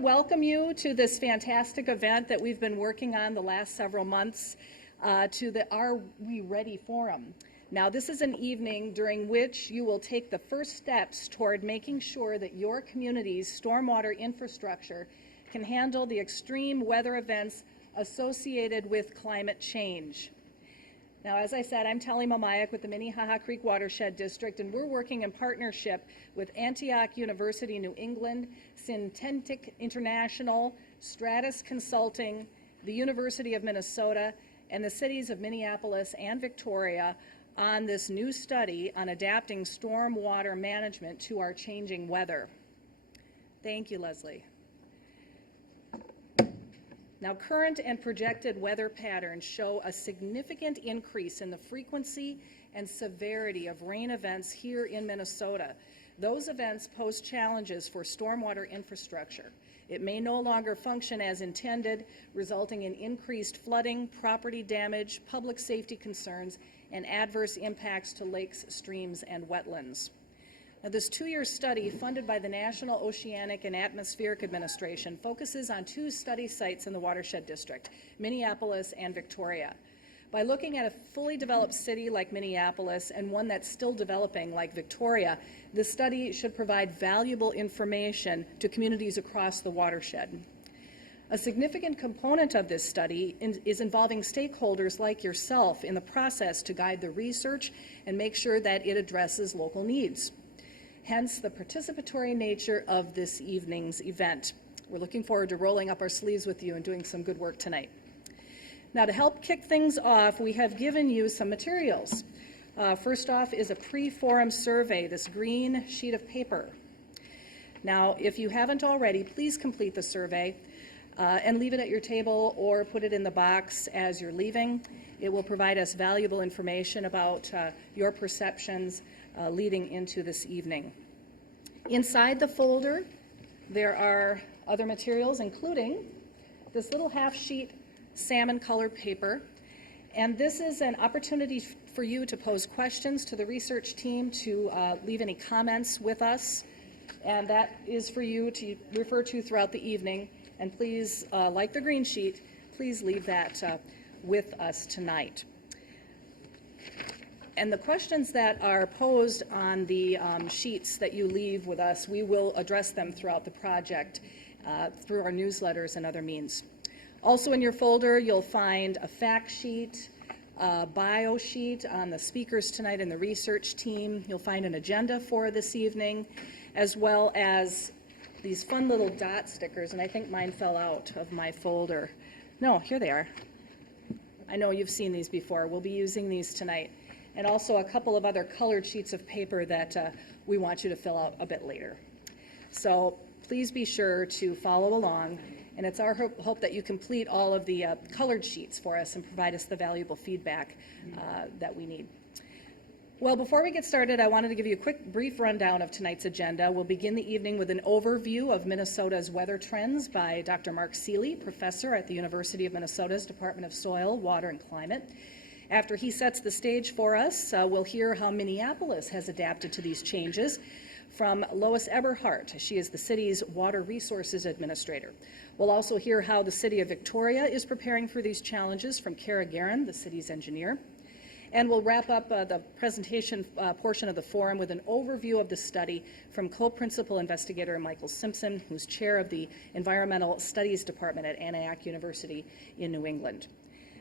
Welcome you to this fantastic event that we've been working on the last several months, to the Are We Ready Forum. Now, this is an evening during which you will take the first steps toward making sure that your community's stormwater infrastructure can handle the extreme weather events associated with climate change. Now, as I said, I'm Telly Mamayak with the Minnehaha Creek Watershed District, and we're working in partnership with Antioch University, New England, Synthetic International, Stratus Consulting, the University of Minnesota, and the cities of Minneapolis and Victoria on this new study on adapting stormwater management to our changing weather. Thank you, Leslie. Now, current and projected weather patterns show a significant increase in the frequency and severity of rain events here in Minnesota. Those events pose challenges for stormwater infrastructure. It may no longer function as intended, resulting in increased flooding, property damage, public safety concerns, and adverse impacts to lakes, streams, and wetlands. Now, this two-year study, funded by the National Oceanic and Atmospheric Administration, focuses on two study sites in the Watershed District, Minneapolis and Victoria. By looking at a fully developed city like Minneapolis and one that's still developing like Victoria, this study should provide valuable information to communities across the watershed. A significant component of this study is involving stakeholders like yourself in the process to guide the research and make sure that it addresses local needs. Hence the participatory nature of this evening's event. We're looking forward to rolling up our sleeves with you and doing some good work tonight. Now, to help kick things off, we have given you some materials. First off is a pre-forum survey, this green sheet of paper. Now, if you haven't already, please complete the survey and leave it at your table or put it in the box as you're leaving. It will provide us valuable information about your perceptions leading into this evening. Inside the folder, there are other materials, including this little half-sheet salmon-colored paper. And this is an opportunity for you to pose questions to the research team, to leave any comments with us. And that is for you to refer to throughout the evening. And please, like the green sheet, please leave that with us tonight. And the questions that are posed on the sheets that you leave with us, we will address them throughout the project through our newsletters and other means. Also in your folder, you'll find a fact sheet, a bio sheet on the speakers tonight and the research team. You'll find an agenda for this evening, as well as these fun little dot stickers, and I think mine fell out of my folder. No, here they are. I know you've seen these before. We'll be using these tonight. And also a couple of other colored sheets of paper that we want you to fill out a bit later. So please be sure to follow along, and it's our hope that you complete all of the colored sheets for us and provide us the valuable feedback that we need. Well, before we get started, I wanted to give you a quick, brief rundown of tonight's agenda. We'll begin the evening with an overview of Minnesota's weather trends by Dr. Mark Seeley, professor at the University of Minnesota's Department of Soil, Water, and Climate. After he sets the stage for us, we'll hear how Minneapolis has adapted to these changes from Lois Eberhardt. She is the city's Water Resources Administrator. We'll also hear how the city of Victoria is preparing for these challenges from Kara Guerin, the city's engineer. And we'll wrap up the presentation portion of the forum with an overview of the study from co-principal investigator Michael Simpson, who's chair of the Environmental Studies Department at Antioch University in New England.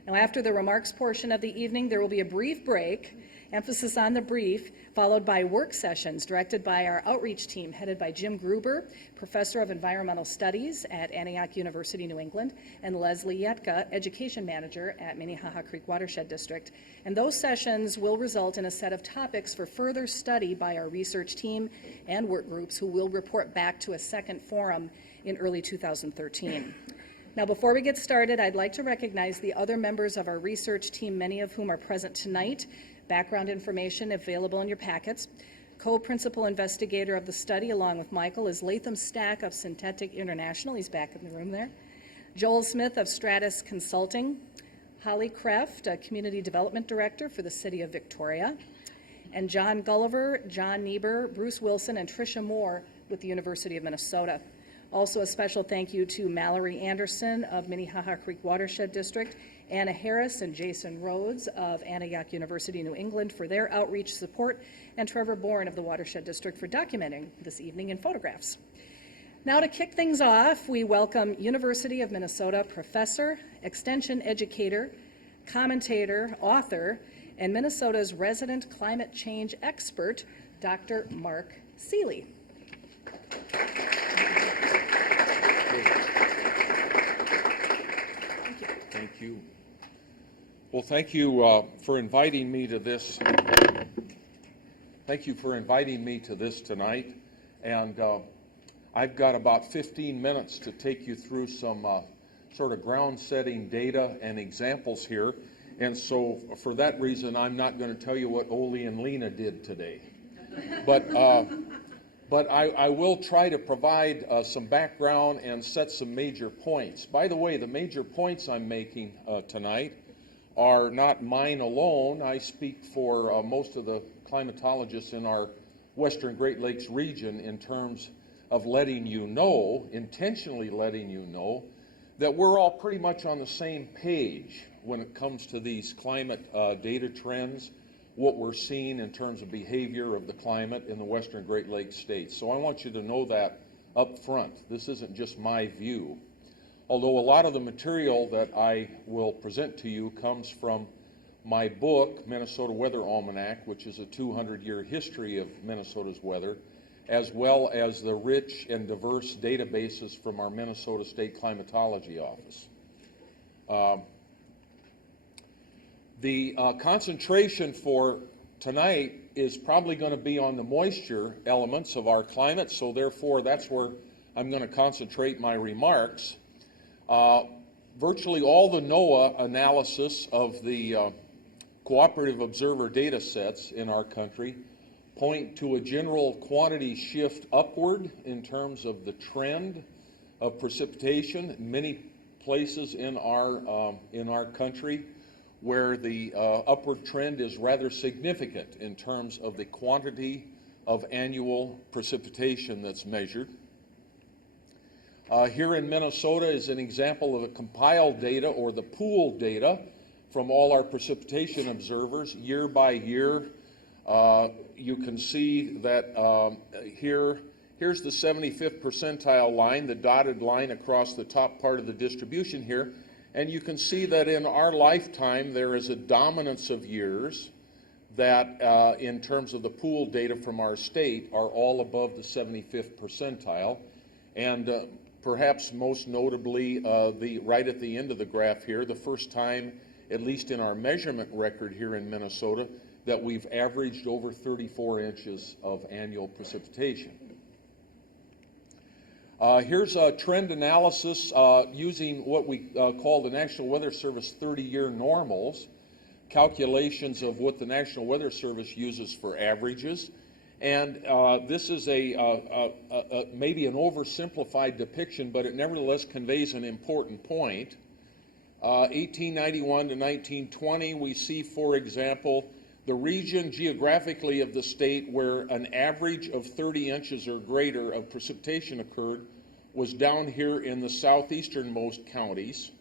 Now, after the remarks portion of the evening, there will be a brief break, emphasis on the brief, followed by work sessions directed by our outreach team headed by Jim Gruber, professor of environmental studies at Antioch University, New England, and Leslie Yetka, education manager at Minnehaha Creek Watershed District. And those sessions will result in a set of topics for further study by our research team and work groups, who will report back to a second forum in early 2013. Now, before we get started, I'd like to recognize the other members of our research team, many of whom are present tonight. Background information available in your packets. Co-principal investigator of the study, along with Michael, is Latham Stack of Synthetic International. He's back in the room there. Joel Smith of Stratus Consulting. Holly Kreft, a community development director for the city of Victoria. And John Gulliver, John Niebuhr, Bruce Wilson, and Tricia Moore with the University of Minnesota. Also, a special thank you to Mallory Anderson of Minnehaha Creek Watershed District, Anna Harris and Jason Rhodes of Antioch University, New England for their outreach support, and Trevor Bourne of the Watershed District for documenting this evening in photographs. Now to kick things off, we welcome University of Minnesota professor, extension educator, commentator, author, and Minnesota's resident climate change expert, Dr. Mark Seeley. Thank you. Well, thank you for inviting me to this. Thank you for inviting me to this tonight. And I've got about 15 minutes to take you through some sort of ground-setting data and examples here. And so for that reason, I'm not going to tell you what Ole and Lena did today. But I will try to provide some background and set some major points. By the way, the major points I'm making tonight are not mine alone. I speak for most of the climatologists in our Western Great Lakes region in terms of letting you know, intentionally letting you know, that we're all pretty much on the same page when it comes to these climate data trends, what we're seeing in terms of behavior of the climate in the Western Great Lakes states. So I want you to know that up front. This isn't just my view. Although a lot of the material that I will present to you comes from my book, Minnesota Weather Almanac, which is a 200-year history of Minnesota's weather, as well as the rich and diverse databases from our Minnesota State Climatology Office. The concentration for tonight is probably going to be on the moisture elements of our climate, so therefore that's where I'm going to concentrate my remarks. Virtually all the NOAA analysis of the cooperative observer data sets in our country point to a general quantity shift upward in terms of the trend of precipitation. Many places in our country where the upward trend is rather significant in terms of the quantity of annual precipitation that's measured. Here in Minnesota is an example of the compiled data or the pooled data from all our precipitation observers year by year. You can see that here's the 75th percentile line, the dotted line across the top part of the distribution here. And you can see that in our lifetime, there is a dominance of years that, in terms of the pooled data from our state, are all above the 75th percentile. And perhaps most notably, right at the end of the graph here, the first time, at least in our measurement record here in Minnesota, that we've averaged over 34 inches of annual precipitation. Here's a trend analysis using what we call the National Weather Service 30-year normals, calculations of what the National Weather Service uses for averages. And this is maybe an oversimplified depiction, but it nevertheless conveys an important point. 1891 to 1920, we see, for example, the region geographically of the state where an average of 30 inches or greater of precipitation occurred was down here in the southeasternmost counties.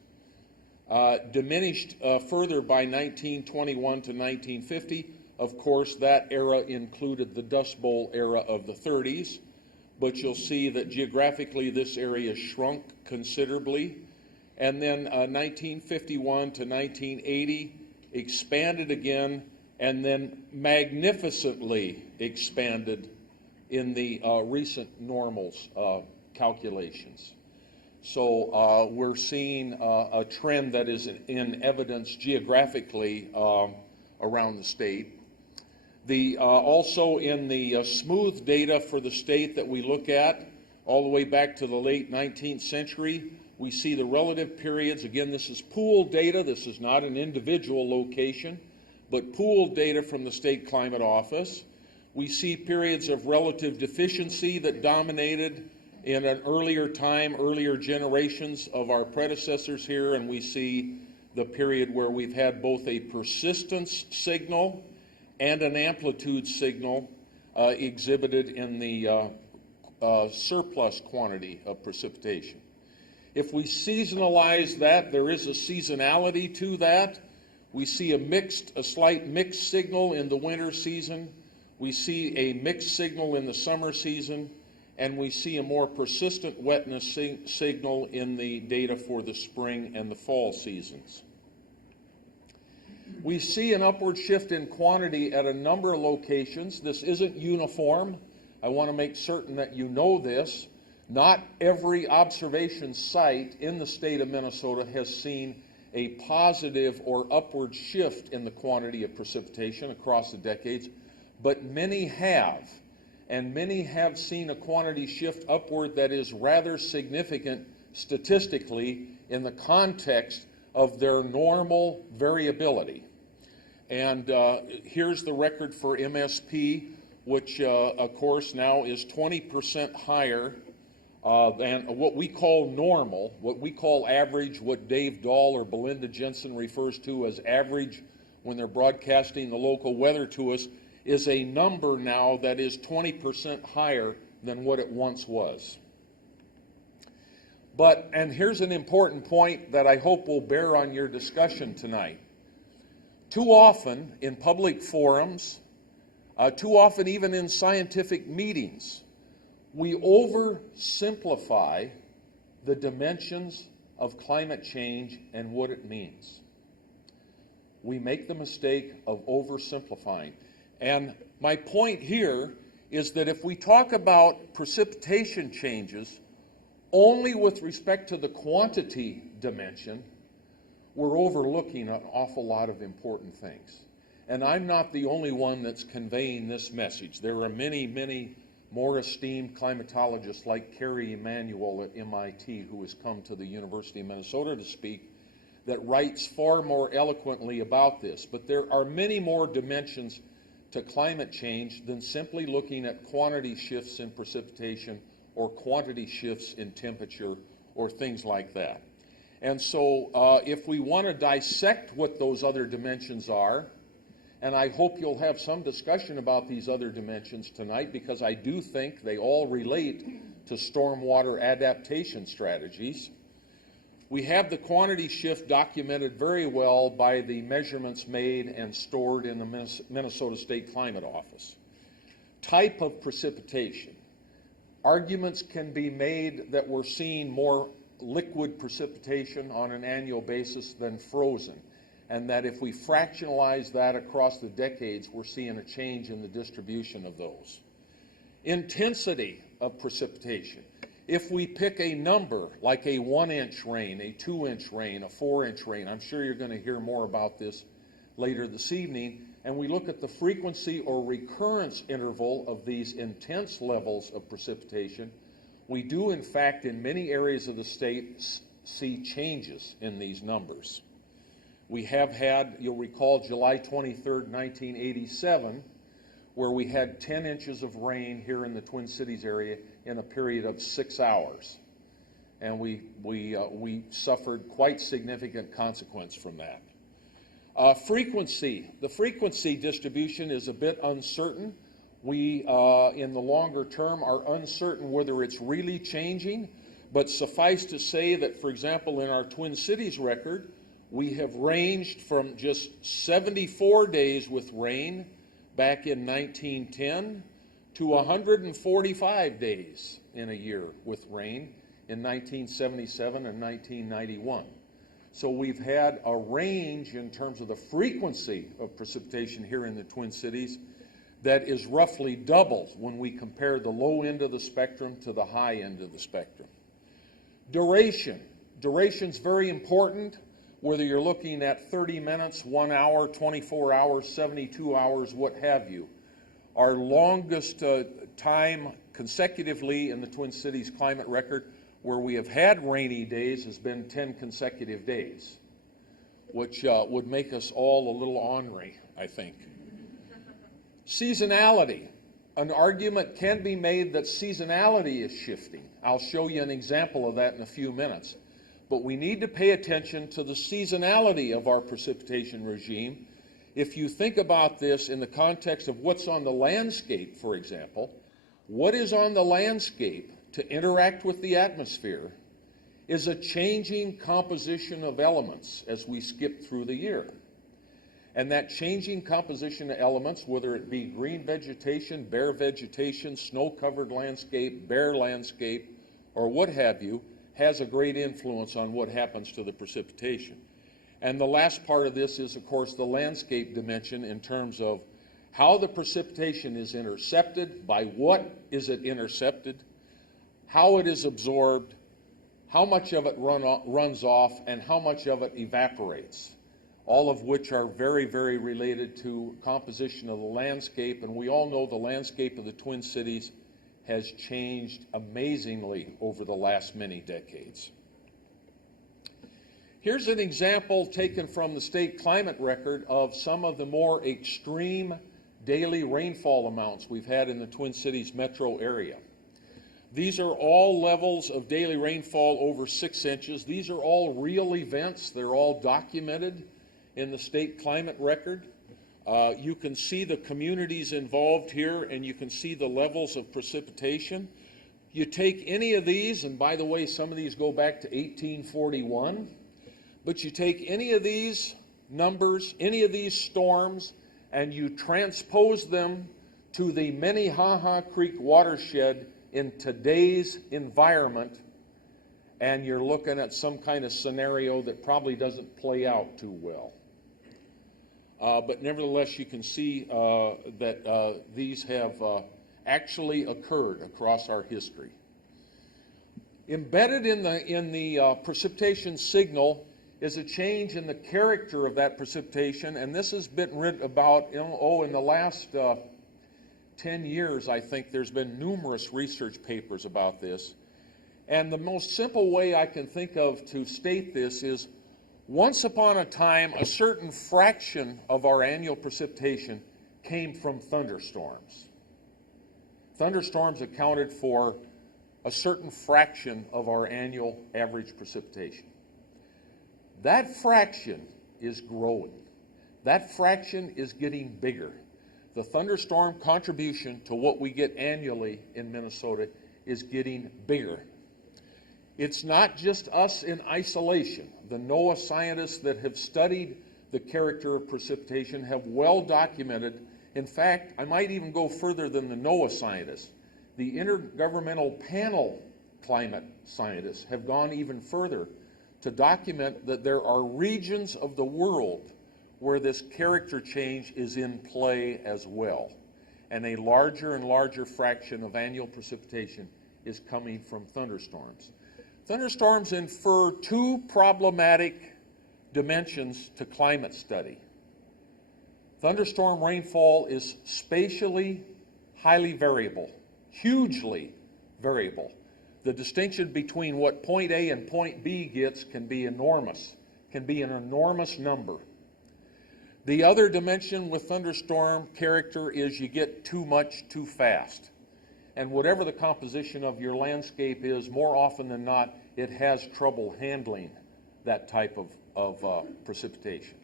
Diminished further by 1921 to 1950. Of course, that era included the Dust Bowl era of the 30s, but you'll see that geographically this area shrunk considerably. And then 1951 to 1980 expanded again, and then magnificently expanded in the recent normals calculations. So we're seeing a trend that is in evidence geographically around the state. Also in the smooth data for the state that we look at, all the way back to the late 19th century, we see the relative periods. Again, this is pooled data. This is not an individual location, but pooled data from the State Climate Office. We see periods of relative deficiency that dominated in an earlier time, earlier generations of our predecessors here, and we see the period where we've had both a persistence signal and an amplitude signal exhibited in the surplus quantity of precipitation. If we seasonalize that, there is a seasonality to that. We see a slight mixed signal in the winter season. We see a mixed signal in the summer season, and we see a more persistent wetness signal in the data for the spring and the fall seasons. We see an upward shift in quantity at a number of locations. This isn't uniform. I want to make certain that you know this. Not every observation site in the state of Minnesota has seen a positive or upward shift in the quantity of precipitation across the decades, but many have. And many have seen a quantity shift upward that is rather significant statistically in the context of their normal variability. And here's the record for MSP, which of course now is 20% higher than what we call normal, what we call average, what Dave Dahl or Belinda Jensen refers to as average when they're broadcasting the local weather to us, is a number now that is 20% higher than what it once was. But, and here's an important point that I hope will bear on your discussion tonight. Too often in public forums, too often even in scientific meetings, we oversimplify the dimensions of climate change and what it means. We make the mistake of oversimplifying. And my point here is that if we talk about precipitation changes only with respect to the quantity dimension, we're overlooking an awful lot of important things. And I'm not the only one that's conveying this message. There are many, many more esteemed climatologists like Carrie Emanuel at MIT, who has come to the University of Minnesota to speak, that writes far more eloquently about this. But there are many more dimensions to climate change than simply looking at quantity shifts in precipitation or quantity shifts in temperature or things like that. And so if we want to dissect what those other dimensions are, and I hope you'll have some discussion about these other dimensions tonight, because I do think they all relate to stormwater adaptation strategies. We have the quantity shift documented very well by the measurements made and stored in the Minnesota State Climate Office. Type of precipitation. Arguments can be made that we're seeing more liquid precipitation on an annual basis than frozen, and that if we fractionalize that across the decades, we're seeing a change in the distribution of those. Intensity of precipitation. If we pick a number like a 1-inch rain, a 2-inch rain, a 4-inch rain, I'm sure you're going to hear more about this later this evening, and we look at the frequency or recurrence interval of these intense levels of precipitation, we do in fact in many areas of the state see changes in these numbers. We have had, you'll recall, July 23rd, 1987, where we had 10 inches of rain here in the Twin Cities area in a period of 6 hours. And we suffered quite significant consequence from that. Frequency. The frequency distribution is a bit uncertain. We, in the longer term, are uncertain whether it's really changing, but suffice to say that, for example, in our Twin Cities record, we have ranged from just 74 days with rain back in 1910 to 145 days in a year with rain in 1977 and 1991. So we've had a range in terms of the frequency of precipitation here in the Twin Cities that is roughly double when we compare the low end of the spectrum to the high end of the spectrum. Duration. Duration's very important, whether you're looking at 30 minutes, 1 hour, 24 hours, 72 hours, what have you. Our longest time consecutively in the Twin Cities climate record where we have had rainy days has been 10 consecutive days, which would make us all a little ornery, I think. Seasonality. An argument can be made that seasonality is shifting. I'll show you an example of that in a few minutes. But we need to pay attention to the seasonality of our precipitation regime. If you think about this in the context of what's on the landscape, for example, What is on the landscape to interact with the atmosphere is a changing composition of elements as we skip through the year. And that changing composition of elements, whether it be green vegetation, bare vegetation, snow-covered landscape, bare landscape, or what have you, has a great influence on what happens to the precipitation. And the last part of this is, of course, the landscape dimension in terms of how the precipitation is intercepted, by what is it intercepted, how it is absorbed, how much of it runs off, and how much of it evaporates, all of which are very, very related to composition of the landscape. And we all know the landscape of the Twin Cities has changed amazingly over the last many decades. Here's an example taken from the state climate record of some of the more extreme daily rainfall amounts we've had in the Twin Cities metro area. These are all levels of daily rainfall over 6 inches. These are all real events. They're all documented in the state climate record. You can see the communities involved here, and you can see the levels of precipitation. You take any of these, and by the way, some of these go back to 1841, but you take any of these numbers, any of these storms, and you transpose them to the Minnehaha Creek watershed in today's environment, and you're looking at some kind of scenario that probably doesn't play out too well. But nevertheless, you can see that these have actually occurred across our history. Embedded in the precipitation signal is a change in the character of that precipitation, and this has been written about in the last 10 years. I think there's been numerous research papers about this. And the most simple way I can think of to state this is, once upon a time, a certain fraction of our annual precipitation came from thunderstorms. Thunderstorms accounted for a certain fraction of our annual average precipitation. That fraction is growing. That fraction is getting bigger. The thunderstorm contribution to what we get annually in Minnesota is getting bigger. It's not just us in isolation. The NOAA scientists that have studied the character of precipitation have well documented. In fact, I might even go further than the NOAA scientists. The Intergovernmental Panel climate scientists have gone even further to document that there are regions of the world where this character change is in play as well. And a larger and larger fraction of annual precipitation is coming from thunderstorms. Thunderstorms infer two problematic dimensions to climate study. Thunderstorm rainfall is spatially highly variable, hugely variable. The distinction between what point A and point B gets can be enormous, can be an enormous number. The other dimension with thunderstorm character is you get too much too fast. And whatever the composition of your landscape is, more often than not, it has trouble handling that type of precipitation.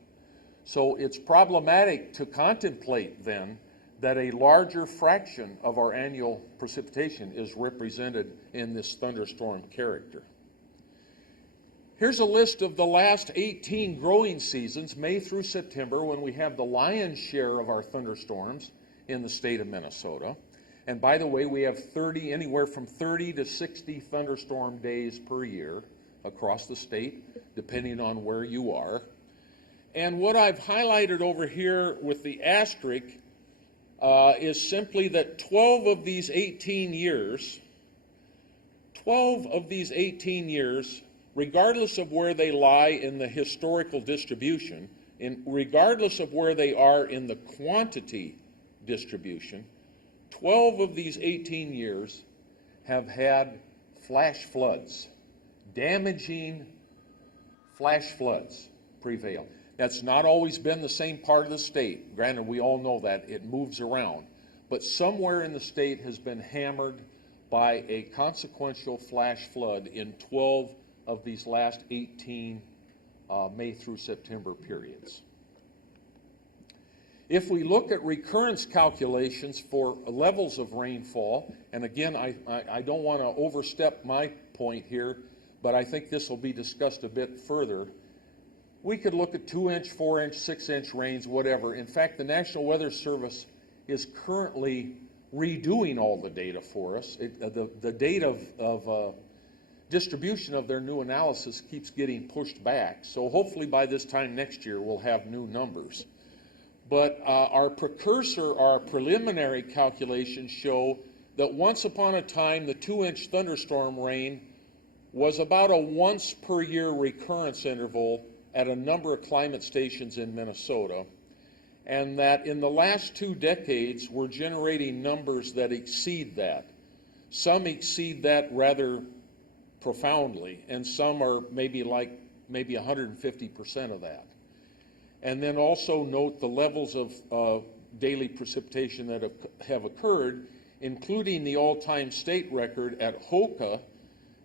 So it's problematic to contemplate then that a larger fraction of our annual precipitation is represented in this thunderstorm character. Here's a list of the last 18 growing seasons, May through September, when we have the lion's share of our thunderstorms in the state of Minnesota. And by the way, we have anywhere from 30 to 60 thunderstorm days per year across the state, depending on where you are. And what I've highlighted over here with the asterisk is simply that 12 of these 18 years, regardless of where they lie in the historical distribution, regardless of where they are in the quantity distribution, 12 of these 18 years have had flash floods, damaging flash floods prevail. That's not always been the same part of the state. Granted, we all know that. It moves around. But somewhere in the state has been hammered by a consequential flash flood in 12 of these last 18 May through September periods. If we look at recurrence calculations for levels of rainfall, and again, I don't want to overstep my point here, but I think this will be discussed a bit further. We could look at 2-inch, 4-inch, 6-inch rains, whatever. In fact, the National Weather Service is currently redoing all the data for us. The date of distribution of their new analysis keeps getting pushed back. So hopefully by this time next year, we'll have new numbers. But our preliminary calculations show that once upon a time, the 2-inch thunderstorm rain was about a once per year recurrence interval at a number of climate stations in Minnesota, and that in the last 2 decades, we're generating numbers that exceed that. Some exceed that rather profoundly, and some are maybe 150% of that. And then also note the levels of daily precipitation that have occurred, including the all-time state record at Hoka,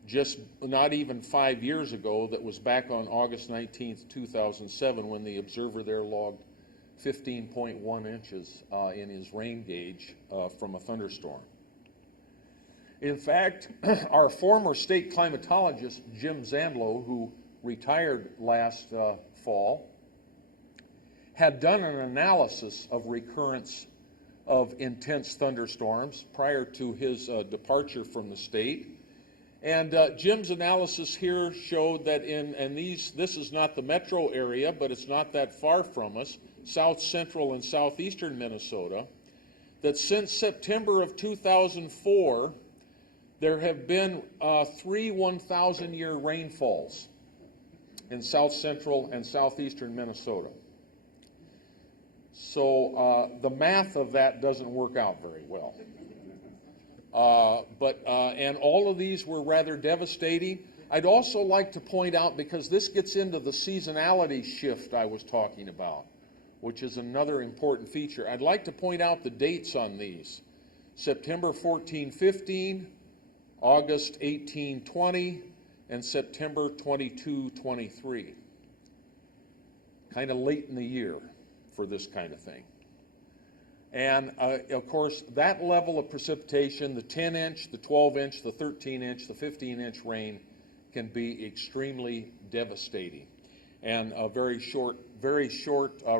just not even 5 years ago, that was back on August 19th, 2007, when the observer there logged 15.1 inches in his rain gauge from a thunderstorm. In fact, our former state climatologist, Jim Zandlow, who retired last fall, had done an analysis of recurrence of intense thunderstorms prior to his departure from the state. And Jim's analysis here showed that this is not the metro area, but it's not that far from us, south central and southeastern Minnesota, that since September of 2004, there have been 3 1,000-year rainfalls in south central and southeastern Minnesota. So the math of that doesn't work out very well. And all of these were rather devastating. I'd also like to point out, because this gets into the seasonality shift I was talking about, which is another important feature. I'd like to point out the dates on these. September 14-15, August 18-20, and September 22-23. Kind of late in the year for this kind of thing. And of course, that level of precipitation, the 10-inch, the 12-inch, the 13-inch, the 15-inch rain can be extremely devastating, and a very short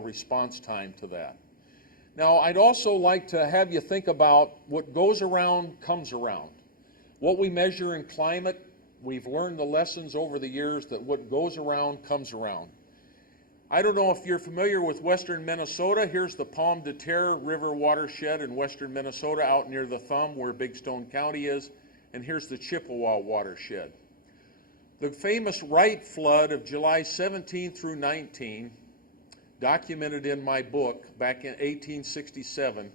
response time to that. Now, I'd also like to have you think about what goes around comes around. What we measure in climate, we've learned the lessons over the years that what goes around comes around. I don't know if you're familiar with western Minnesota. Here's the Pomme de Terre River watershed in western Minnesota out near the Thumb where Big Stone County is, and here's the Chippewa watershed. The famous Wright flood of July 17 through 19, documented in my book back in 1867,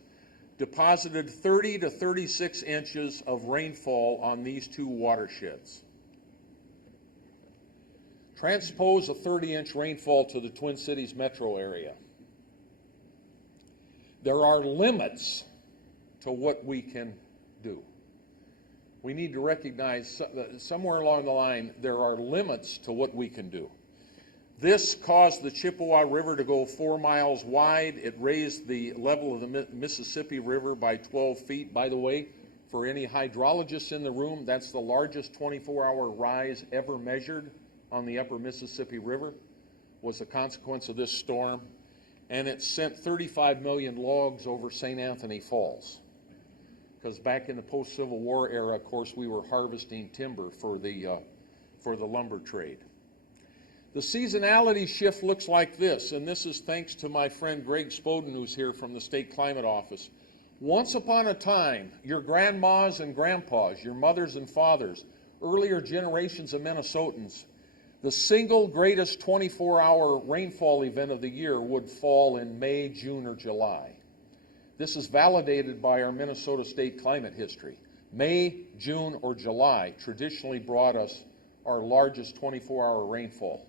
deposited 30 to 36 inches of rainfall on these 2 watersheds. Transpose a 30-inch rainfall to the Twin Cities metro area. There are limits to what we can do. We need to recognize somewhere along the line there are limits to what we can do. This caused the Chippewa River to go 4 miles wide. It raised the level of the Mississippi River by 12 feet. By the way, for any hydrologists in the room, that's the largest 24-hour rise ever measured on the upper Mississippi River, was a consequence of this storm, and it sent 35 million logs over St. Anthony Falls. Because back in the post-Civil War era, of course, we were harvesting timber for the lumber trade. The seasonality shift looks like this, and this is thanks to my friend Greg Spoden, who's here from the State Climate Office. Once upon a time, your grandmas and grandpas, your mothers and fathers, earlier generations of Minnesotans, the single greatest 24-hour rainfall event of the year would fall in May, June, or July. This is validated by our Minnesota state climate history. May, June, or July traditionally brought us our largest 24-hour rainfall.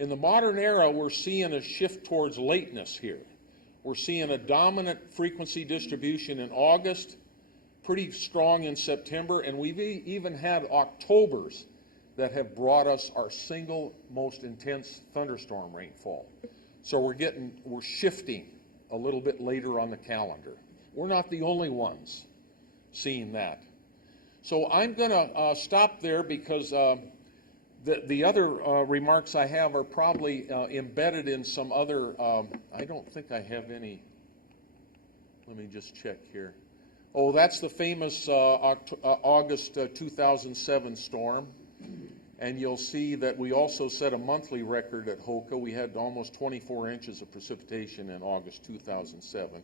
In the modern era, we're seeing a shift towards lateness here. We're seeing a dominant frequency distribution in August, pretty strong in September, and we've even had Octobers that have brought us our single most intense thunderstorm rainfall. So we're shifting a little bit later on the calendar. We're not the only ones seeing that. So I'm going to stop there because the other remarks I have are probably embedded in some other, I don't think I have any, let me just check here. Oh, that's the famous August 2007 storm. And you'll see that we also set a monthly record at HOCA. We had almost 24 inches of precipitation in August 2007.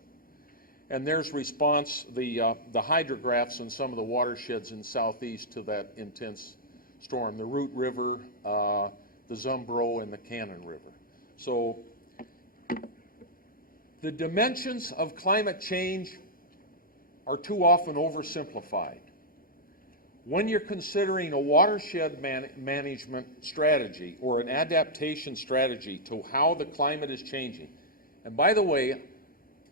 And there's response, the hydrographs in some of the watersheds in southeast to that intense storm, the Root River, the Zumbro, and the Cannon River. So the dimensions of climate change are too often oversimplified. When you're considering a watershed management strategy or an adaptation strategy to how the climate is changing, and by the way,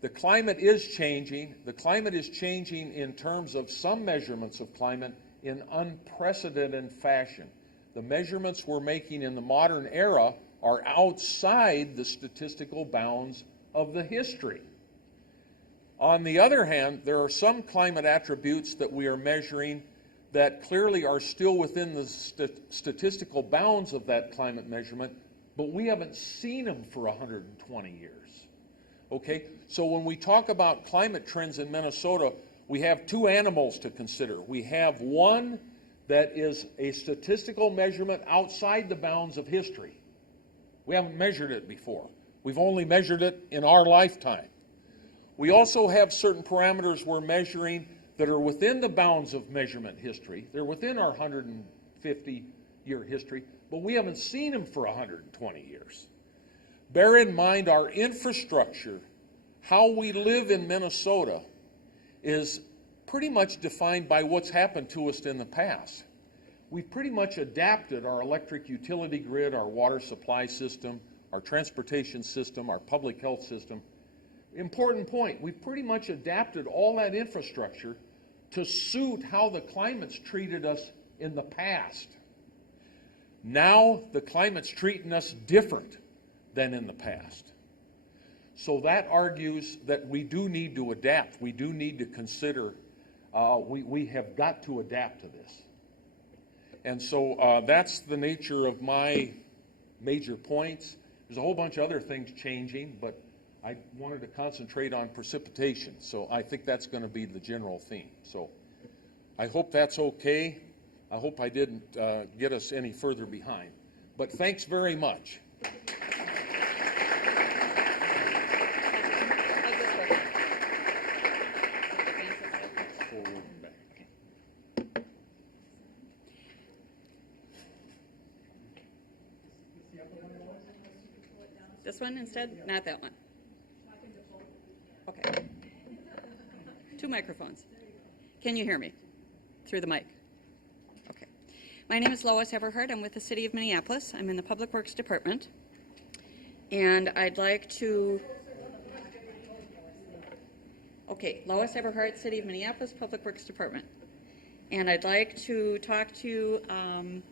the climate is changing. The climate is changing in terms of some measurements of climate in unprecedented fashion. The measurements we're making in the modern era are outside the statistical bounds of the history. On the other hand, there are some climate attributes that we are measuring that clearly are still within the statistical bounds of that climate measurement, but we haven't seen them for 120 years. Okay, so when we talk about climate trends in Minnesota, we have two animals to consider. We have one that is a statistical measurement outside the bounds of history. We haven't measured it before. We've only measured it in our lifetime. We also have certain parameters we're measuring that are within the bounds of measurement history. They're within our 150-year history, but we haven't seen them for 120 years. Bear in mind our infrastructure, how we live in Minnesota, is pretty much defined by what's happened to us in the past. We've pretty much adapted our electric utility grid, our water supply system, our transportation system, our public health system. Important point, we've pretty much adapted all that infrastructure to suit how the climate's treated us in the past. Now the climate's treating us different than in the past. So that argues that we do need to adapt. We do need to consider, we have got to adapt to this. And so that's the nature of my major points. There's a whole bunch of other things changing, but I wanted to concentrate on precipitation. So I think that's going to be the general theme. So I hope that's okay. I hope I didn't get us any further behind. But thanks very much. This one instead? Not that one. Okay. Two microphones. Can you hear me through the mic? Okay. My name is Lois Everhart. I'm with the City of Minneapolis. I'm in the Public Works Department. And I'd like to... Okay, Lois Everhart, City of Minneapolis, Public Works Department. And I'd like to talk to you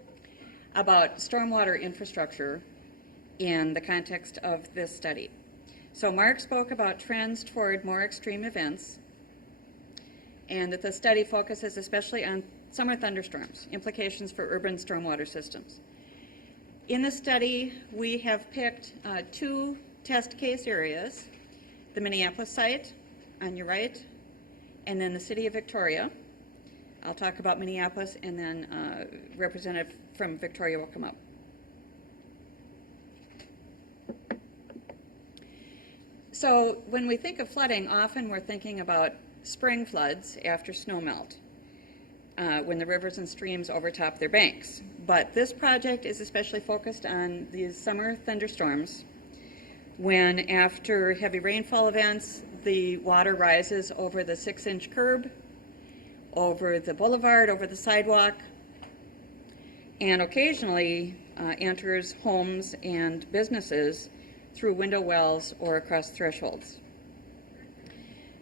about stormwater infrastructure in the context of this study. So Mark spoke about trends toward more extreme events, and that the study focuses especially on summer thunderstorms, implications for urban stormwater systems. In the study, we have picked two test case areas, the Minneapolis site on your right, and then the City of Victoria. I'll talk about Minneapolis, and then representative from Victoria will come up. So when we think of flooding, often we're thinking about spring floods after snow melt, when the rivers and streams overtop their banks. But this project is especially focused on these summer thunderstorms, when after heavy rainfall events, the water rises over the 6-inch curb, over the boulevard, over the sidewalk, and occasionally enters homes and businesses through window wells or across thresholds.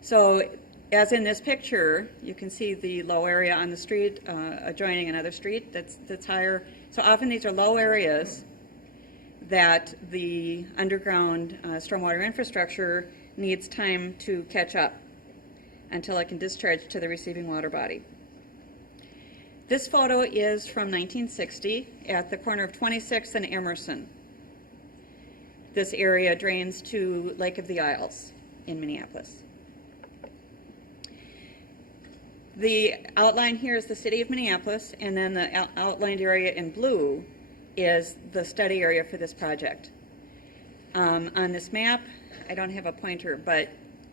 So as in this picture, you can see the low area on the street adjoining another street that's higher. So often these are low areas that the underground stormwater infrastructure needs time to catch up until it can discharge to the receiving water body. This photo is from 1960 at the corner of 26th and Emerson. This area drains to Lake of the Isles in Minneapolis. The outline here is the city of Minneapolis, and then the outlined area in blue is the study area for this project. On this map, I don't have a pointer, but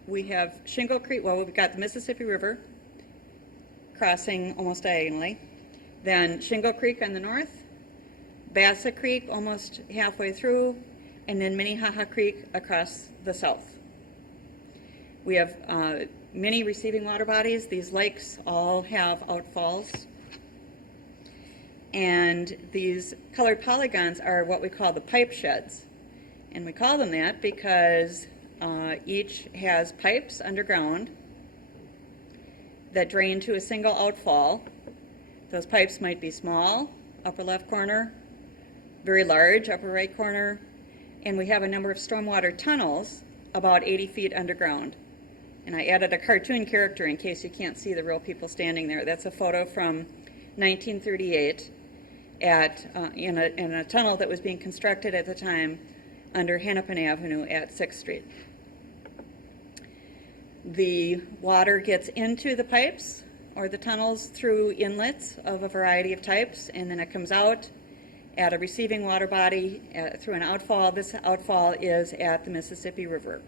we have Shingle Creek. Well, we've got the Mississippi River crossing almost diagonally, then Shingle Creek on the north, Bassett Creek almost halfway through, and then Minnehaha Creek across the south. We have many receiving water bodies. These lakes all have outfalls. And these colored polygons are what we call the pipe sheds. And we call them that because each has pipes underground that drain to a single outfall. Those pipes might be small, upper left corner, very large, upper right corner, and we have a number of stormwater tunnels about 80 feet underground. And I added a cartoon character in case you can't see the real people standing there. That's a photo from 1938 in a tunnel that was being constructed at the time under Hennepin Avenue at 6th Street. The water gets into the pipes or the tunnels through inlets of a variety of types, and then it comes out at a receiving water body through an outfall. This outfall is at the Mississippi River.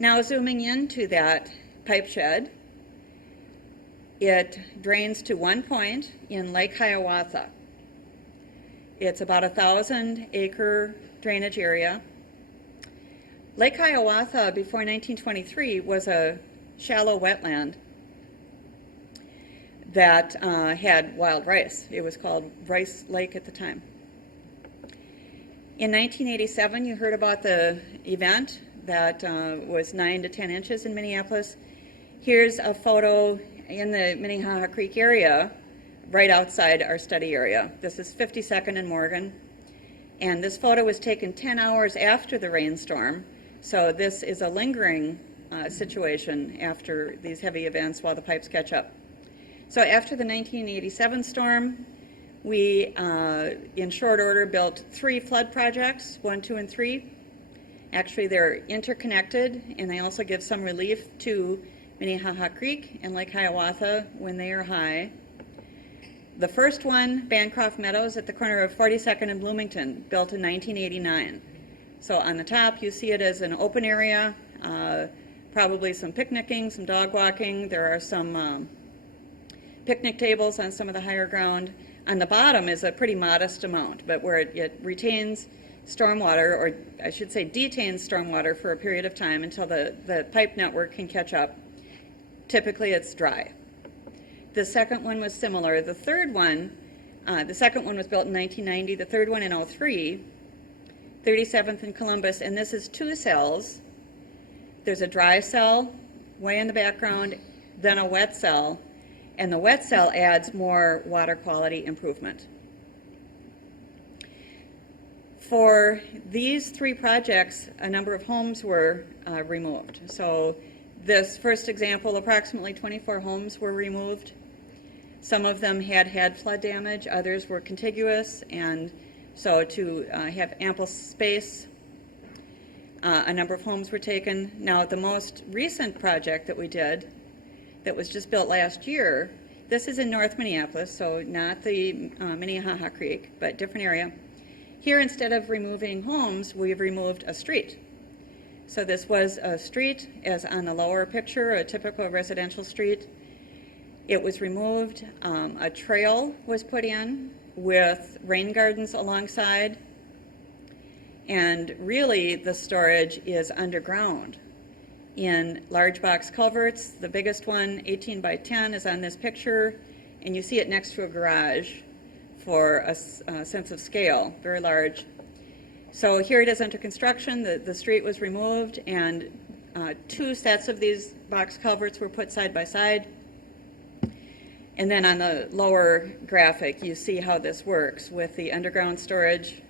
Now zooming into that pipe shed, it drains to one point in Lake Hiawatha. It's about 1,000-acre drainage area. Lake Hiawatha before 1923 was a shallow wetland that had wild rice. It was called Rice Lake at the time. In 1987, you heard about the event that was 9 to 10 inches in Minneapolis. Here's a photo in the Minnehaha Creek area, right outside our study area. This is 52nd and Morgan. And this photo was taken 10 hours after the rainstorm. So this is a lingering situation after these heavy events while the pipes catch up. So after the 1987 storm, we, in short order, built 3 flood projects, 1, 2, and 3. Actually, they're interconnected, and they also give some relief to Minnehaha Creek and Lake Hiawatha when they are high. The first one, Bancroft Meadows at the corner of 42nd and Bloomington, built in 1989. So on the top, you see it as an open area, probably some picnicking, some dog walking. There are some picnic tables on some of the higher ground. On the bottom is a pretty modest amount, but where it retains stormwater, or I should say detains stormwater for a period of time until the pipe network can catch up. Typically it's dry. The second one was similar. The third one, the second one was built in 1990, the third one in 2003, 37th and Columbus, and this is 2 cells. There's a dry cell way in the background, then a wet cell, and the wet cell adds more water quality improvement. For these 3 projects, a number of homes were removed. So this first example, approximately 24 homes were removed. Some of them had flood damage, others were contiguous, and so to have ample space, a number of homes were taken. Now, the most recent project that we did, that was just built last year, this is in North Minneapolis, so not the Minnehaha Creek, but different area. Here, instead of removing homes, we've removed a street. So this was a street, as on the lower picture, a typical residential street. It was removed. A trail was put in with rain gardens alongside. And really, the storage is underground in large box culverts. The biggest one, 18 by 10, is on this picture, and you see it next to a garage for a sense of scale, very large. So here it is under construction. The street was removed, and 2 sets of these box culverts were put side by side. And then on the lower graphic, you see how this works with the underground storage,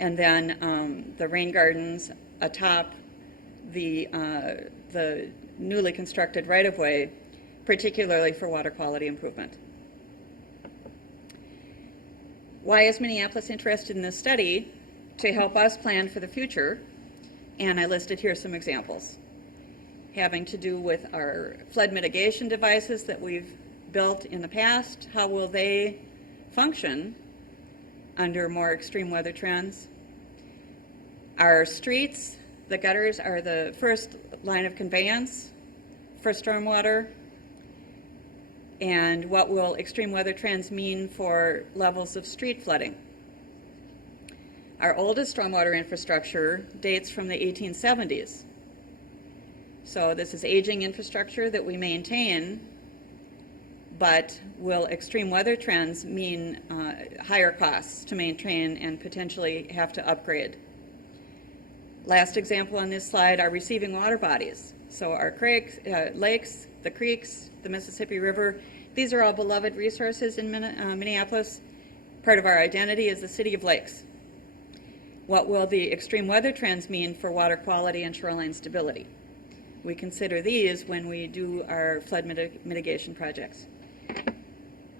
and then the rain gardens atop the newly constructed right-of-way, particularly for water quality improvement. Why is Minneapolis interested in this study? To help us plan for the future, and I listed here some examples having to do with our flood mitigation devices that we've built in the past. How will they function under more extreme weather trends? Our streets, the gutters, are the first line of conveyance for stormwater. And what will extreme weather trends mean for levels of street flooding? Our oldest stormwater infrastructure dates from the 1870s. So this is aging infrastructure that we maintain, but will extreme weather trends mean higher costs to maintain and potentially have to upgrade? Last example on this slide are receiving water bodies. So our creeks, lakes, the creeks, the Mississippi River, these are all beloved resources in Minneapolis. Part of our identity is the city of lakes. What will the extreme weather trends mean for water quality and shoreline stability? We consider these when we do our flood mitigation projects.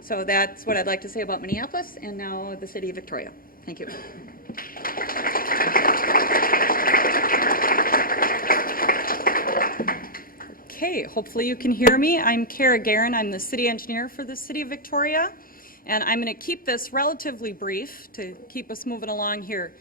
So that's what I'd like to say about Minneapolis, and now the city of Victoria. Thank you. Okay, hopefully you can hear me. I'm Kara Guerin. I'm the city engineer for the city of Victoria, and I'm going to keep this relatively brief to keep us moving along here.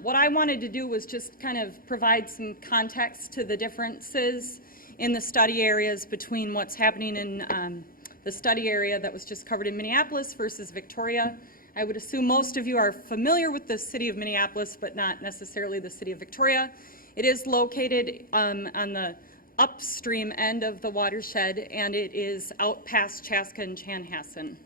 What I wanted to do was just kind of provide some context to the differences in the study areas between what's happening in the study area that was just covered in Minneapolis versus Victoria. I would assume most of you are familiar with the city of Minneapolis, but not necessarily the city of Victoria. It is located on the upstream end of the watershed, and it is out past Chaska and Chanhassen,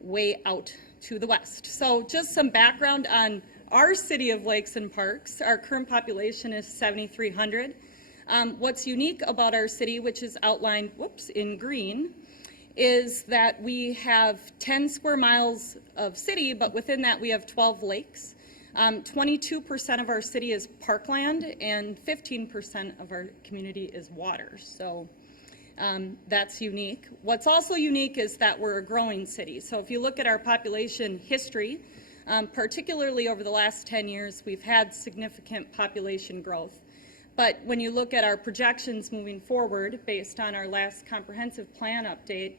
way out to the west. So just some background on our city of lakes and parks. Our current population is 7,300. What's unique about our city, which is outlined in green, is that we have 10 square miles of city, but within that we have 12 lakes. 22% of our city is parkland, and 15% of our community is water. So that's unique. What's also unique is that we're a growing city. So if you look at our population history, particularly over the last 10 years, we've had significant population growth. But when you look at our projections moving forward, based on our last comprehensive plan update,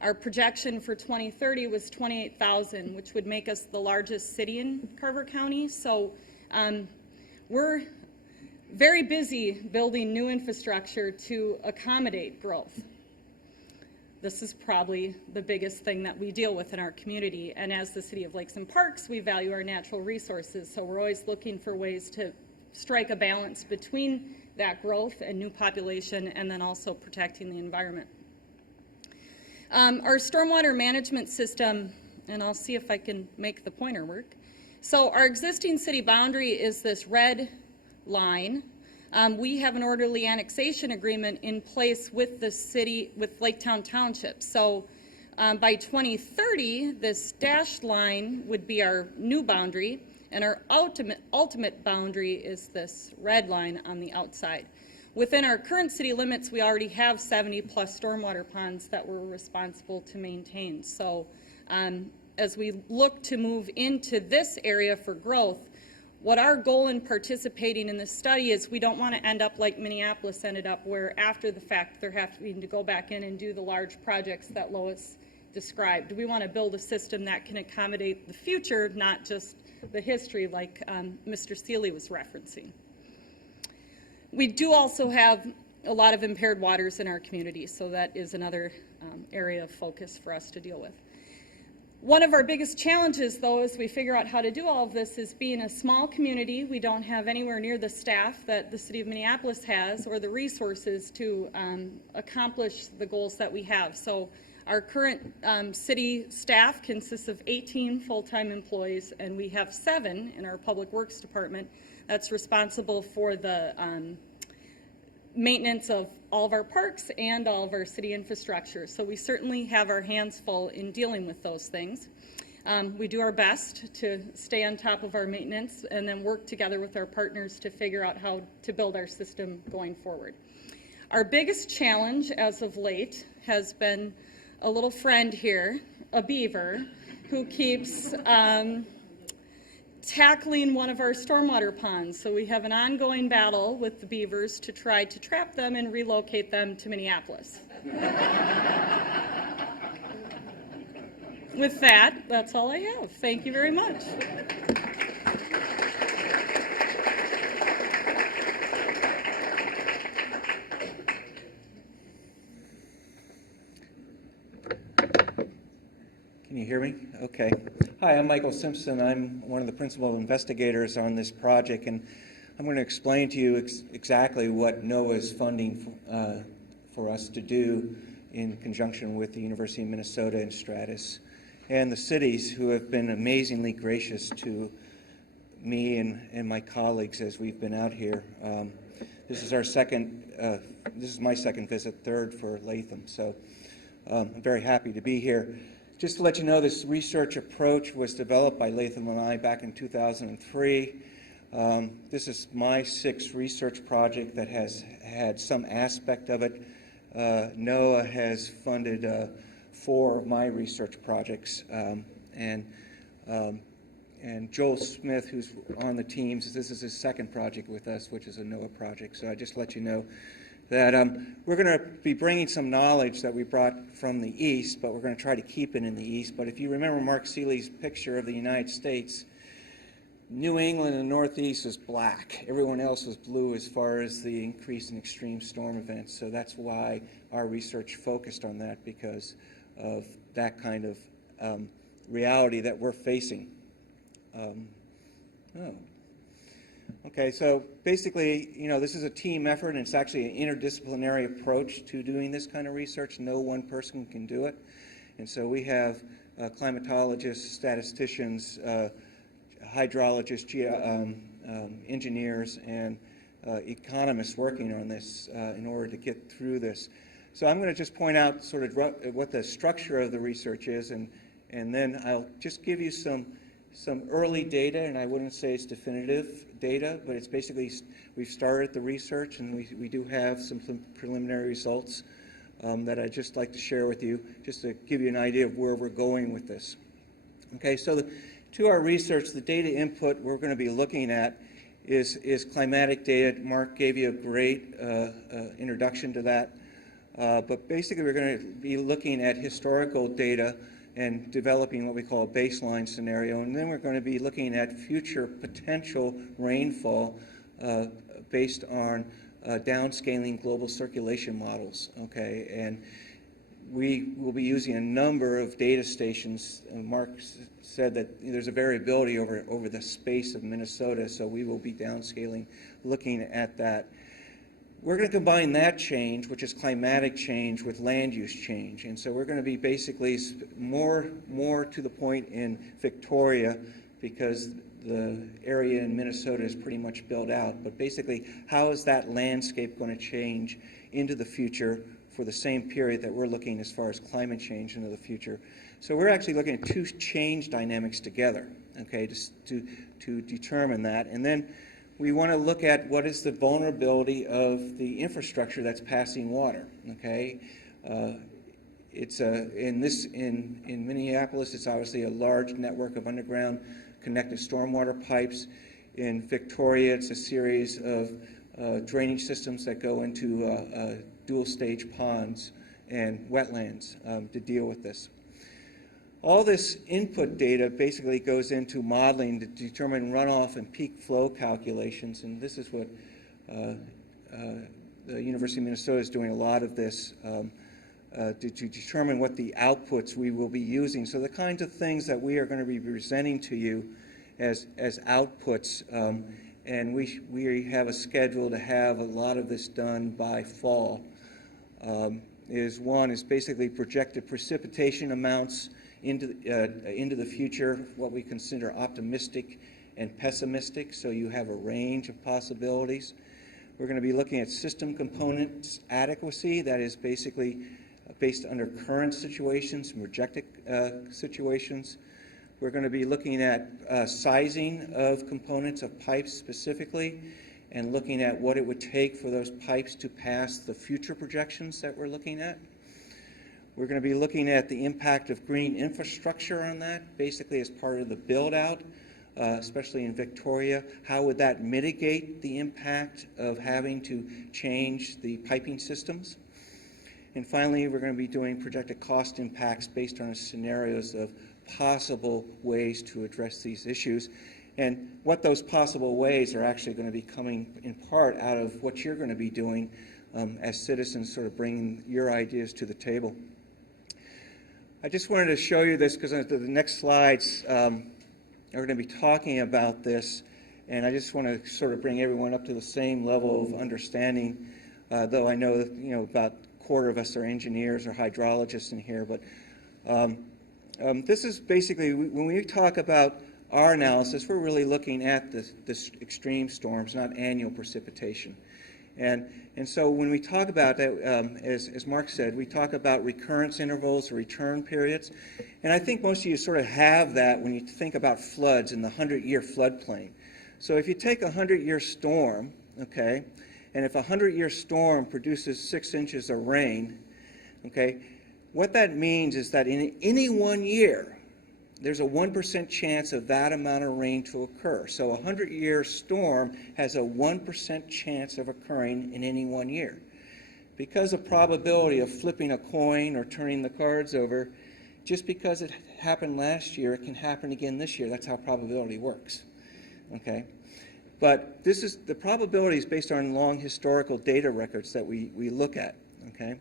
our projection for 2030 was 28,000, which would make us the largest city in Carver County. So we're very busy building new infrastructure to accommodate growth. This is probably the biggest thing that we deal with in our community. And as the city of Lakes and Parks, we value our natural resources. So we're always looking for ways to strike a balance between that growth and new population, and then also protecting the environment. Our stormwater management system, and I'll see if I can make the pointer work. So our existing city boundary is this red line. We have an orderly annexation agreement in place with the city, with Laketown Township. So by 2030, this dashed line would be our new boundary, and our ultimate boundary is this red line on the outside. Within our current city limits, we already have 70 plus stormwater ponds that we're responsible to maintain. So as we look to move into this area for growth, what our goal in participating in this study is, we don't want to end up like Minneapolis ended up, where after the fact they're having to go back in and do the large projects that Lois described. We want to build a system that can accommodate the future, not just the history like Mr. Seeley was referencing. We do also have a lot of impaired waters in our community, so that is another area of focus for us to deal with. One of our biggest challenges, though, as we figure out how to do all of this, is being a small community. We don't have anywhere near the staff that the city of Minneapolis has, or the resources to accomplish the goals that we have. So our current city staff consists of 18 full-time employees, and we have 7 in our Public Works Department that's responsible for the maintenance of all of our parks and all of our city infrastructure. So we certainly have our hands full in dealing with those things. We do our best to stay on top of our maintenance and then work together with our partners to figure out how to build our system going forward. Our biggest challenge as of late has been a little friend here, a beaver, who keeps tackling one of our stormwater ponds. So we have an ongoing battle with the beavers to try to trap them and relocate them to Minneapolis. With that, that's all I have. Thank you very much. Can you hear me? Okay. Hi, I'm Michael Simpson. I'm one of the principal investigators on this project, and I'm going to explain to you exactly what NOAA is funding for us to do in conjunction with the University of Minnesota and Stratus, and the cities who have been amazingly gracious to me and my colleagues as we've been out here. This is my second visit, third for Latham, so I'm very happy to be here. Just to let you know, this research approach was developed by Latham and I back in 2003. This is my sixth research project that has had some aspect of it. NOAA has funded 4 of my research projects, and Joel Smith, who's on the team, says this is his second project with us, which is a NOAA project. So I just let you know that we're going to be bringing some knowledge that we brought from the East, but we're going to try to keep it in the East. But if you remember Mark Seeley's picture of the United States, New England and the Northeast is black. Everyone else is blue as far as the increase in extreme storm events. So that's why our research focused on that, because of that kind of reality that we're facing. Okay, so basically, this is a team effort, and it's actually an interdisciplinary approach to doing this kind of research. No one person can do it. And so we have climatologists, statisticians, hydrologists, engineers, and economists working on this in order to get through this. So I'm going to just point out sort of what the structure of the research is, and then I'll just give you some early data, and I wouldn't say it's definitive data, but it's basically we've started the research, and we do have some preliminary results that I'd just like to share with you, just to give you an idea of where we're going with this. Okay, so to our research, the data input we're going to be looking at is climatic data. Mark gave you a great introduction to that. But basically, we're going to be looking at historical data and developing what we call a baseline scenario. And then we're going to be looking at future potential rainfall based on downscaling global circulation models. Okay, and we will be using a number of data stations. Mark said that there's a variability over the space of Minnesota, so we will be downscaling, looking at that. We're going to combine that change, which is climatic change, with land use change. And so we're going to be basically more to the point in Victoria, because the area in Minnesota is pretty much built out. But basically, how is that landscape going to change into the future for the same period that we're looking as far as climate change into the future? So we're actually looking at 2 change dynamics together, okay, to determine that. And then we want to look at what is the vulnerability of the infrastructure that's passing water. Okay, it's in Minneapolis. It's obviously a large network of underground connected stormwater pipes. In Victoria, it's a series of drainage systems that go into dual-stage ponds and wetlands to deal with this. All this input data basically goes into modeling to determine runoff and peak flow calculations, and this is what the University of Minnesota is doing a lot of this to determine what the outputs we will be using. So the kinds of things that we are going to be presenting to you as outputs, and we have a schedule to have a lot of this done by fall. One is basically projected precipitation amounts into the future, what we consider optimistic and pessimistic, so you have a range of possibilities. We're going to be looking at system components adequacy, that is basically based under current situations and projected situations. We're going to be looking at sizing of components of pipes specifically, and looking at what it would take for those pipes to pass the future projections that we're looking at. We're going to be looking at the impact of green infrastructure on that, basically as part of the build-out, especially in Victoria. How would that mitigate the impact of having to change the piping systems? And finally, we're going to be doing projected cost impacts based on scenarios of possible ways to address these issues. And what those possible ways are actually going to be coming in part out of what you're going to be doing as citizens, sort of bringing your ideas to the table. I just wanted to show you this because the next slides are going to be talking about this, and I just want to sort of bring everyone up to the same level of understanding, though I know that, about a quarter of us are engineers or hydrologists in here, but this is basically, when we talk about our analysis, we're really looking at the extreme storms, not annual precipitation. And so when we talk about that, as Mark said, we talk about recurrence intervals or return periods. And I think most of you sort of have that when you think about floods in the 100-year floodplain. So if you take a 100-year storm, okay, and if a 100-year storm produces 6 inches of rain, okay, what that means is that in any one year, there's a 1% chance of that amount of rain to occur. So a 100-year storm has a 1% chance of occurring in any one year. Because of probability of flipping a coin or turning the cards over, just because it happened last year, it can happen again this year. That's how probability works. Okay? But this is, the probability is based on long historical data records that we look at. Okay?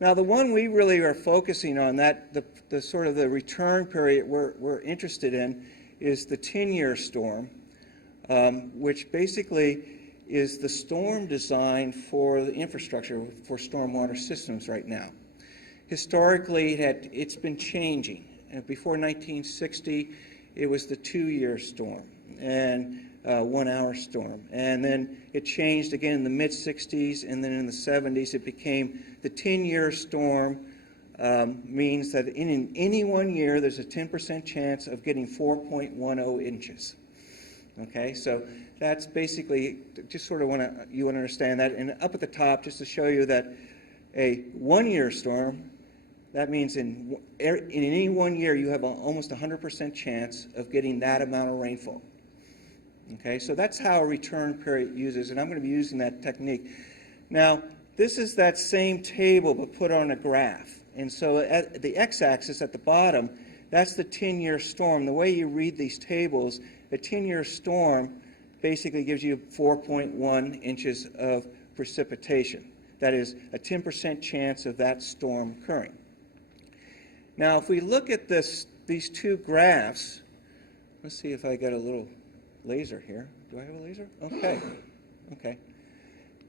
Now, the one we really are focusing on, that the sort of the return period we're interested in, is the 10-year storm, which basically is the storm design for the infrastructure for stormwater systems right now. Historically, it's been changing. Before 1960, it was the 2-year storm and 1-hour storm. And then it changed again in the mid-60s, and then in the 70s it became the 10-year storm. Means that in any one year there's a 10% chance of getting 4.10 inches. Okay, so that's basically, just sort of you want to understand that. And up at the top, just to show you that a 1-year storm, that means in any one year you have almost 100% chance of getting that amount of rainfall. Okay, so that's how a return period uses, and I'm going to be using that technique. Now, this is that same table but put on a graph. And so at the x-axis at the bottom, that's the 10-year storm. The way you read these tables, a 10-year storm basically gives you 4.1 inches of precipitation. That is a 10% chance of that storm occurring. Now, if we look at these two graphs, let's see if I got a little laser here. Do I have a laser? Okay. Okay.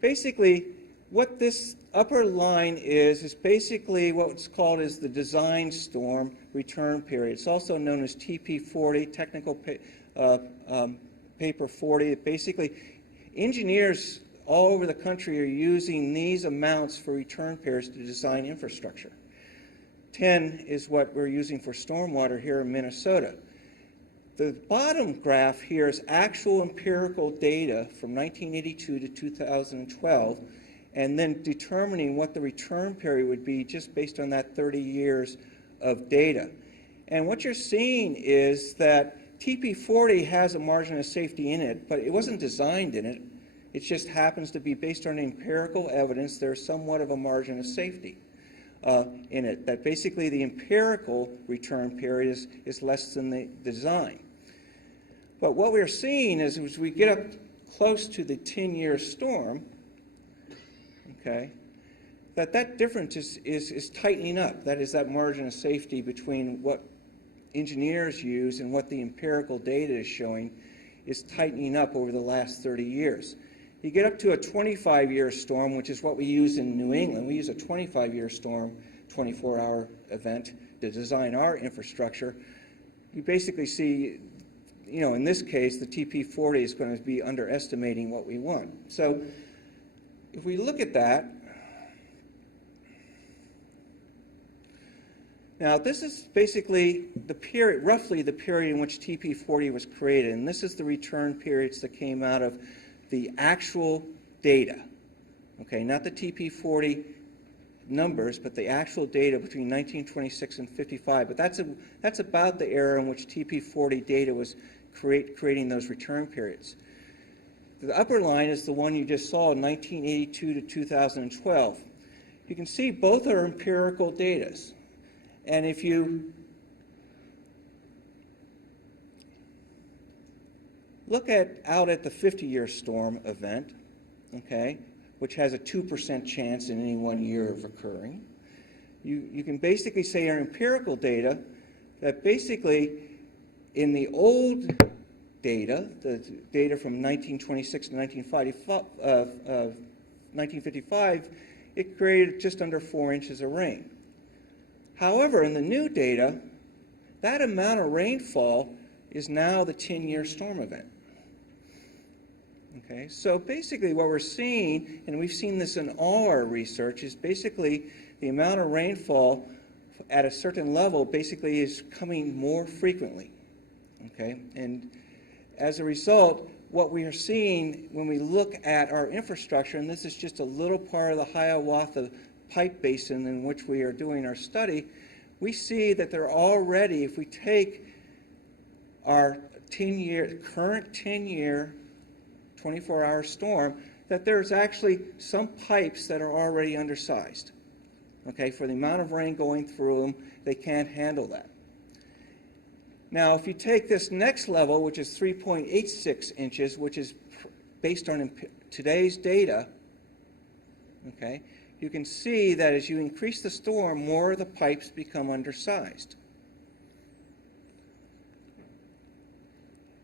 Basically, what this upper line is basically what's called is the design storm return period. It's also known as TP40, technical paper 40. Basically, engineers all over the country are using these amounts for return periods to design infrastructure. 10 is what we're using for stormwater here in Minnesota. The bottom graph here is actual empirical data from 1982 to 2012, and then determining what the return period would be just based on that 30 years of data. And what you're seeing is that TP40 has a margin of safety in it, but it wasn't designed in it. It just happens to be based on empirical evidence. There's somewhat of a margin of safety in it, that basically the empirical return period is less than the design. But what we're seeing is as we get up close to the 10-year storm, okay, that difference is tightening up. That is, that margin of safety between what engineers use and what the empirical data is showing is tightening up over the last 30 years. You get up to a 25-year storm, which is what we use in New England. We use a 25-year storm, 24-hour event to design our infrastructure. You basically see, in this case, the TP40 is going to be underestimating what we want. So if we look at that, Now, this is basically the period, roughly the period in which TP40 was created, and this is the return periods that came out of the actual data. Okay, not the TP40 numbers, but the actual data between 1926 and 55. But that's about the era in which TP40 data was creating those return periods. The upper line is the one you just saw, 1982 to 2012. You can see both are empirical data. And if you look out at the 50-year storm event, okay, which has a 2% chance in any 1 year of occurring, you can basically say in empirical data that basically in the old data, the data from 1926 to 1955, it created just under 4 inches of rain. However, in the new data, that amount of rainfall is now the 10-year storm event. Okay, so basically what we're seeing, and we've seen this in all our research, is basically the amount of rainfall at a certain level basically is coming more frequently. Okay, and as a result, what we are seeing when we look at our infrastructure, and this is just a little part of the Hiawatha pipe basin in which we are doing our study, we see that they're already, if we take our current 10-year 24-hour storm, that there's actually some pipes that are already undersized. Okay, for the amount of rain going through them, they can't handle that. Now, if you take this next level, which is 3.86 inches, which is based on today's data, okay, you can see that as you increase the storm, more of the pipes become undersized.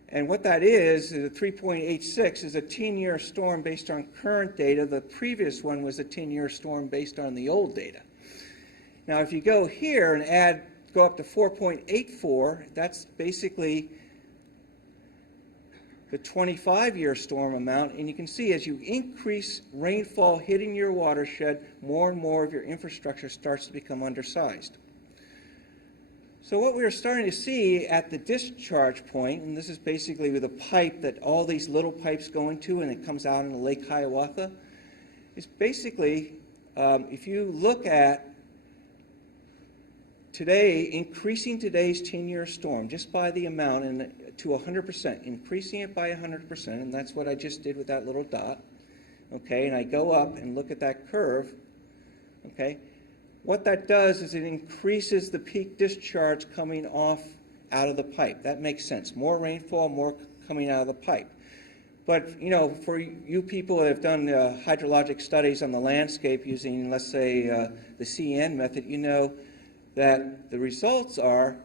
And what that is a 3.86 is a 10-year storm based on current data. The previous one was a 10-year storm based on the old data. Now, if you go here and go up to 4.84, that's basically the 25-year storm amount, and you can see as you increase rainfall hitting your watershed, more and more of your infrastructure starts to become undersized. So what we're starting to see at the discharge point, and this is basically with a pipe that all these little pipes go into and it comes out into Lake Hiawatha, is basically, if you look at today, increasing today's 10-year storm just by the amount and to 100%, increasing it by 100%, and that's what I just did with that little dot, okay, and I go up and look at that curve, okay, what that does is it increases the peak discharge coming off out of the pipe. That makes sense. More rainfall, more coming out of the pipe. But, you know, for you people that have done hydrologic studies on the landscape using, let's say, the CN method, you know that the results are,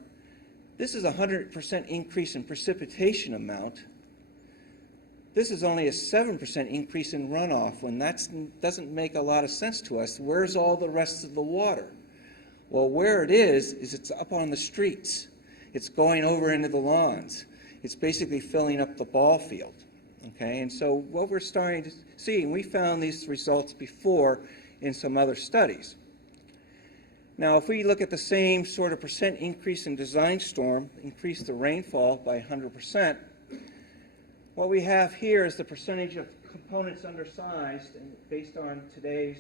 this is a 100% increase in precipitation amount. This is only a 7% increase in runoff, when that doesn't make a lot of sense to us. Where's all the rest of the water? Well, where it is it's up on the streets. It's going over into the lawns. It's basically filling up the ball field. Okay, and so what we're starting to see, and we found these results before in some other studies. Now, if we look at the same sort of percent increase in design storm, increase the rainfall by 100%, what we have here is the percentage of components undersized and based on today's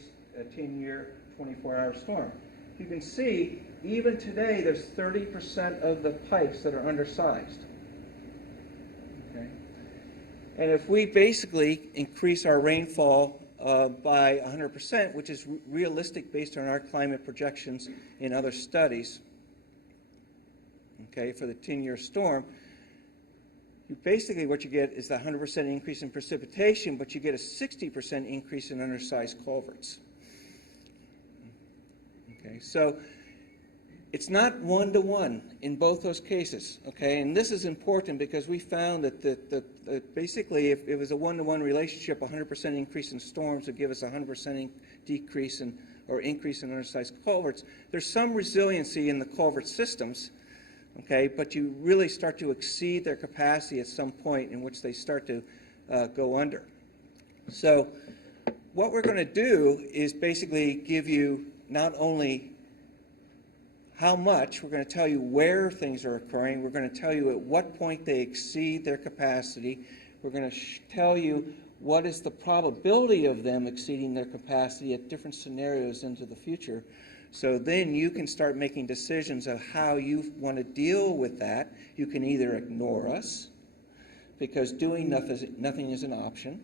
10-year 24-hour storm. You can see, even today, there's 30% of the pipes that are undersized. Okay? And if we basically increase our rainfall by 100%, which is realistic based on our climate projections in other studies, okay, for the 10-year storm, basically what you get is the 100% increase in precipitation, but you get a 60% increase in undersized culverts. Okay, so it's not one-to-one in both those cases, okay, and this is important because we found that basically if it was a one-to-one relationship, 100% increase in storms would give us a 100% decrease in, or increase in undersized culverts. There's some resiliency in the culvert systems, okay, but you really start to exceed their capacity at some point in which they start to go under. So what we're going to do is basically give you not only how much, we're going to tell you where things are occurring, we're going to tell you at what point they exceed their capacity, we're going to tell you what is the probability of them exceeding their capacity at different scenarios into the future. So then you can start making decisions of how you want to deal with that. You can either ignore us, because doing nothing is an option,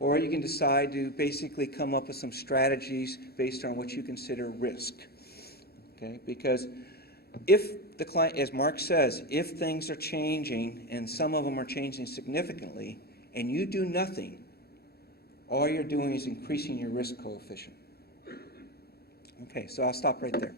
or you can decide to basically come up with some strategies based on what you consider risk. Okay? Because if the client, as Mark says, if things are changing, and some of them are changing significantly, and you do nothing, all you're doing is increasing your risk coefficient. Okay, so I'll stop right there.